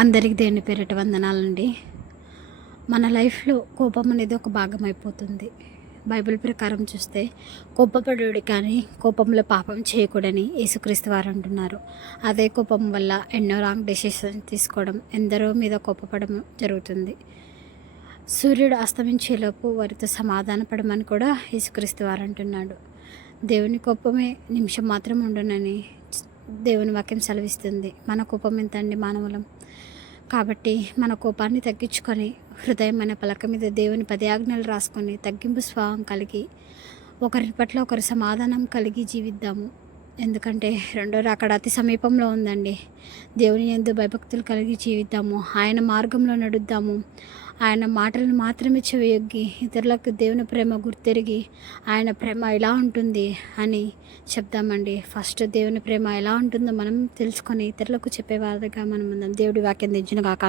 అందరికి దేవుని పేరిట వందనాలండి. మన లైఫ్లో కోపం అనేది ఒక భాగం అయిపోతుంది. బైబిల్ ప్రకారం చూస్తే కోపపడుడి కానీ కోపంలో పాపం చేయకూడని యేసుక్రీస్తు వారు అంటున్నారు. అదే కోపం వల్ల ఎన్నో రాంగ్ డెసిషన్ తీసుకోవడం, ఎందరో మీద కోపపడడం జరుగుతుంది. సూర్యుడు అస్తమించేలోపు వారితో సమాధాన పడమని కూడా యేసుక్రీస్తు వారు అంటున్నాడు. దేవుని కోపమే నిమిషం మాత్రం ఉండునని దేవుని వాక్యం సెలవిస్తుంది. మన కోపం ఎంత అండి మానవులం. కాబట్టి మన కోపాన్ని తగ్గించుకొని హృదయం అనే పలక మీద దేవుని 10 ఆజ్ఞలు రాసుకొని తగ్గింపు స్వభావం కలిగి ఒకరి పట్ల ఒకరు సమాధానం కలిగి జీవిద్దాము. ఎందుకంటే రెండో రాకడ అతి సమీపంలో ఉందండి. దేవుని యందు భయభక్తులు కలిగి జీవిద్దాము. ఆయన మార్గంలో నడుద్దాము. ఆయన మాటలను మాత్రమే చెవియొగ్గి ఇతరులకు దేవుని ప్రేమ గుర్తెరిగి ఆయన ప్రేమ ఎలా ఉంటుంది అని చెప్దామండి. ఫస్ట్ దేవుని ప్రేమ ఎలా ఉంటుందో మనం తెలుసుకొని ఇతరులకు చెప్పేవారిగా మనం ఉందాం. దేవుడి వాక్యం దించిన కాక.